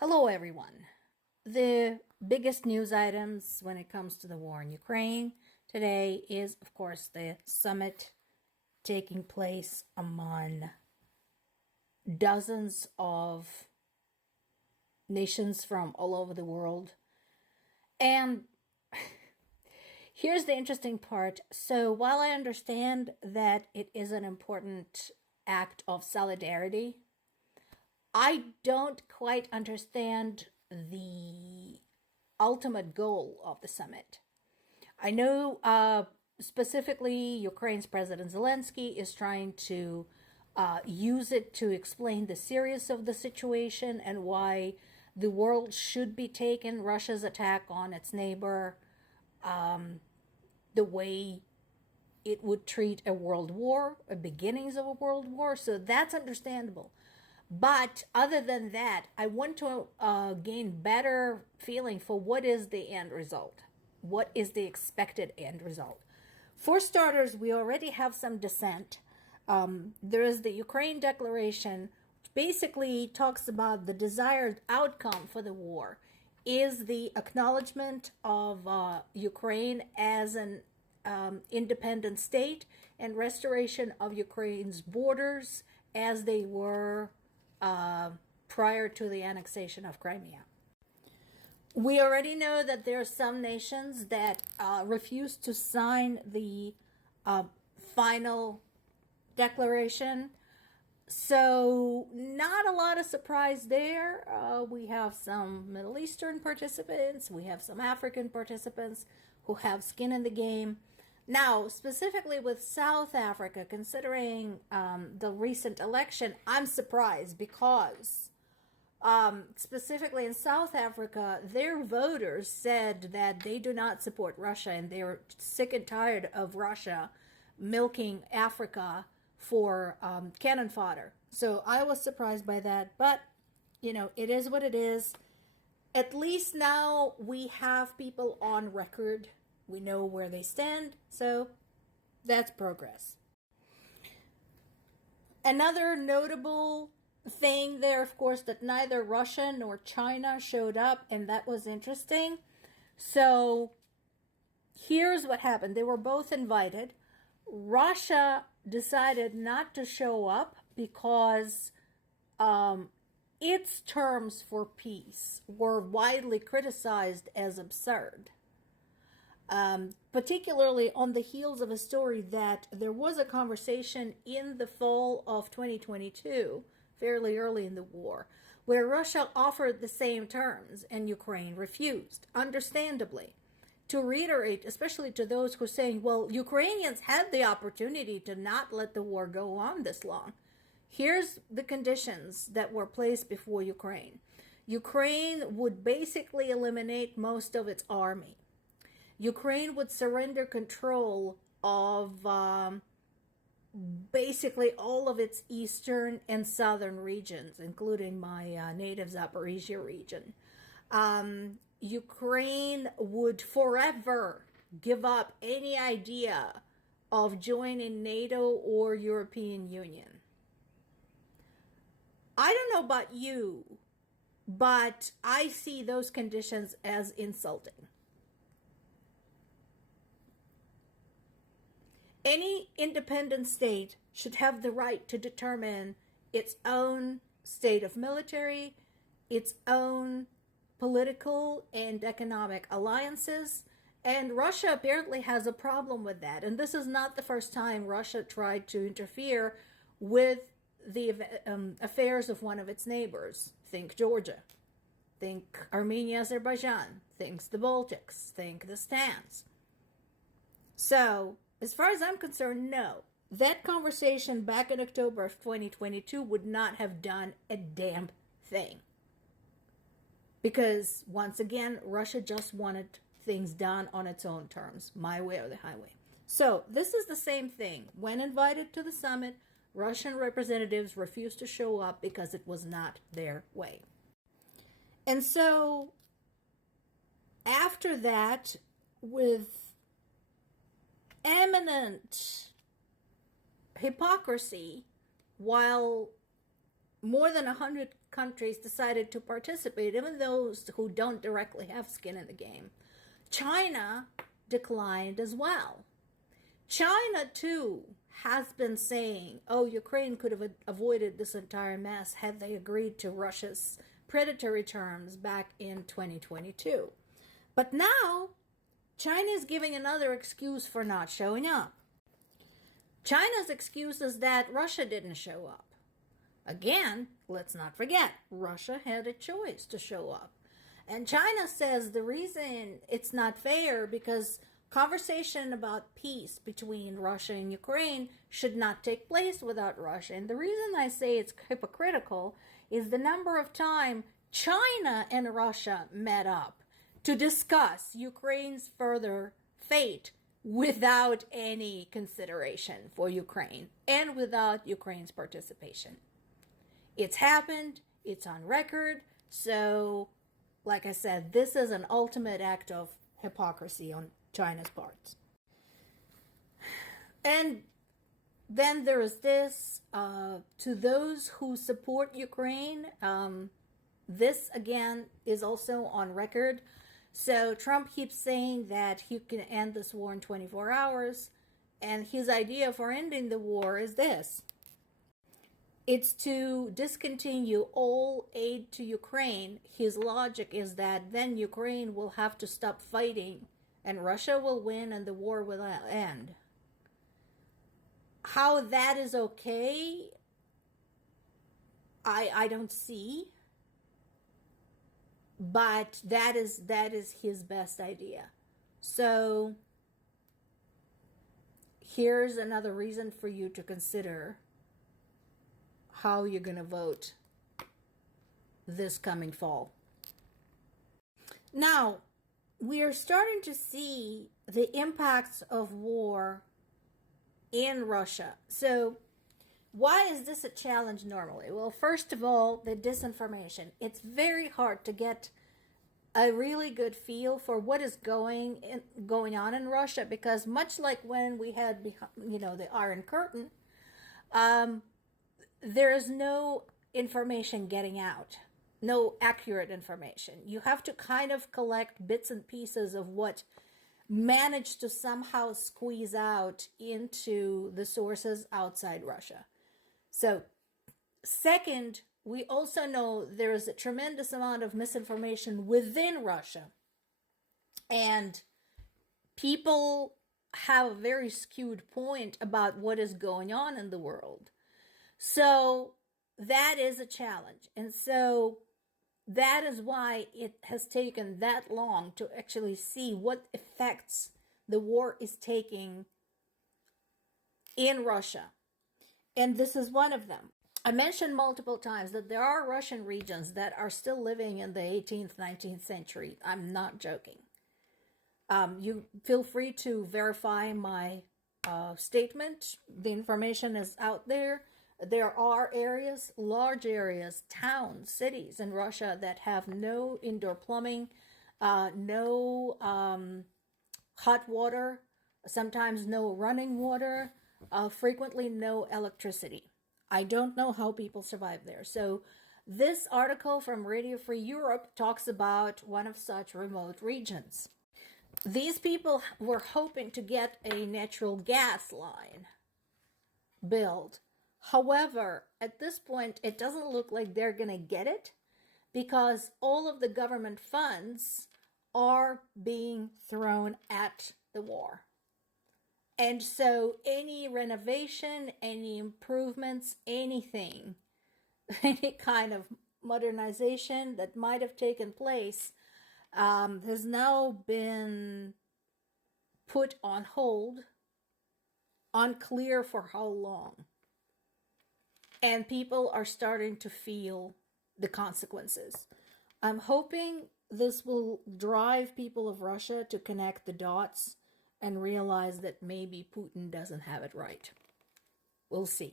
Hello, everyone. The biggest news items when it comes to the war in Ukraine today is, of course, the summit taking place among dozens of nations from all over the world. And here's the interesting part. So, while I understand that it is an important act of solidarity, I don't quite understand the ultimate goal of the summit. I know specifically Ukraine's President Zelensky is trying to use it to explain the seriousness of the situation and why the world should be taking Russia's attack on its neighbor the way it would treat a world war, a beginnings of a world war. So that's understandable. But other than that, I want to gain better feeling for what is the end result. What is the expected end result? For starters, we already have some dissent. There is the Ukraine Declaration, which basically talks about the desired outcome for the war is the acknowledgement of Ukraine as an independent state and restoration of Ukraine's borders as they were prior to the annexation of Crimea. We already know that there are some nations that refuse to sign the final declaration. So, not a lot of surprise there. We have some Middle Eastern participants, we have some African participants who have skin in the game. Now, specifically with South Africa, considering the recent election, I'm surprised because specifically in South Africa, their voters said that they do not support Russia and they're sick and tired of Russia milking Africa for cannon fodder. So I was surprised by that, but it is what it is. At least now we have people on record. We know where they stand, so that's progress. Another notable thing there, of course, that neither Russia nor China showed up, and that was interesting. So here's what happened. They were both invited. Russia decided not to show up because its terms for peace were widely criticized as absurd. Particularly on the heels of a story that there was a conversation in the fall of 2022, fairly early in the war, where Russia offered the same terms and Ukraine refused, understandably. To reiterate, especially to those who are saying, well, Ukrainians had the opportunity to not let the war go on this long. Here's the conditions that were placed before Ukraine. Ukraine would basically eliminate most of its army. Ukraine would surrender control of basically all of its eastern and southern regions, including my native Zaporizhia region. Ukraine would forever give up any idea of joining NATO or European Union. I don't know about you, but I see those conditions as insulting. Any independent state should have the right to determine its own state of military, its own political and economic alliances, and Russia apparently has a problem with that. And this is not the first time Russia tried to interfere with the affairs of one of its neighbors. Think Georgia, think Armenia, Azerbaijan, think the Baltics, think the Stans. So, as far as I'm concerned, no. That conversation back in October of 2022 would not have done a damn thing. Because, once again, Russia just wanted things done on its own terms, my way or the highway. So, this is the same thing. When invited to the summit, Russian representatives refused to show up because it was not their way. And so, after that, with eminent hypocrisy, while more than 100 countries decided to participate, even those who don't directly have skin in the game. China declined as well. China, too, has been saying, oh, Ukraine could have avoided this entire mess had they agreed to Russia's predatory terms back in 2022. But now, China is giving another excuse for not showing up. China's excuse is that Russia didn't show up. Again, let's not forget, Russia had a choice to show up. And China says the reason it's not fair because conversation about peace between Russia and Ukraine should not take place without Russia. And the reason I say it's hypocritical is the number of times China and Russia met up to discuss Ukraine's further fate without any consideration for Ukraine and without Ukraine's participation. It's happened, it's on record, so like I said, this is an ultimate act of hypocrisy on China's part. And then there is this, to those who support Ukraine, this again is also on record. So Trump keeps saying that he can end this war in 24 hours, and his idea for ending the war is this. It's to discontinue all aid to Ukraine. His logic is that then Ukraine will have to stop fighting and Russia will win and the war will end. How that is okay, I don't see. But that is his best idea. So here's another reason for you to consider how you're going to vote this coming fall. Now, we are starting to see the impacts of war in Russia. So, why is this a challenge normally? Well, first of all, the disinformation. It's very hard to get a really good feel for what is going on in Russia because much like when we had, the Iron Curtain, there is no information getting out, no accurate information. You have to kind of collect bits and pieces of what managed to somehow squeeze out into the sources outside Russia. So, second, we also know there is a tremendous amount of misinformation within Russia. And people have a very skewed point about what is going on in the world. So that is a challenge. And so that is why it has taken that long to actually see what effects the war is taking in Russia. And this is one of them. I mentioned multiple times that there are Russian regions that are still living in the 18th, 19th century. I'm not joking. You feel free to verify my statement. The information is out there. There are areas, large areas, towns, cities in Russia that have no indoor plumbing, no hot water, sometimes no running water, frequently no electricity. I don't know how people survive there. So this article from Radio Free Europe talks about one of such remote regions. These people were hoping to get a natural gas line built. However, at this point, it doesn't look like they're going to get it because all of the government funds are being thrown at the war. And so any renovation, any improvements, anything, any kind of modernization that might have taken place has now been put on hold, unclear for how long. And people are starting to feel the consequences. I'm hoping this will drive people of Russia to connect the dots and realize that maybe Putin doesn't have it right. We'll see.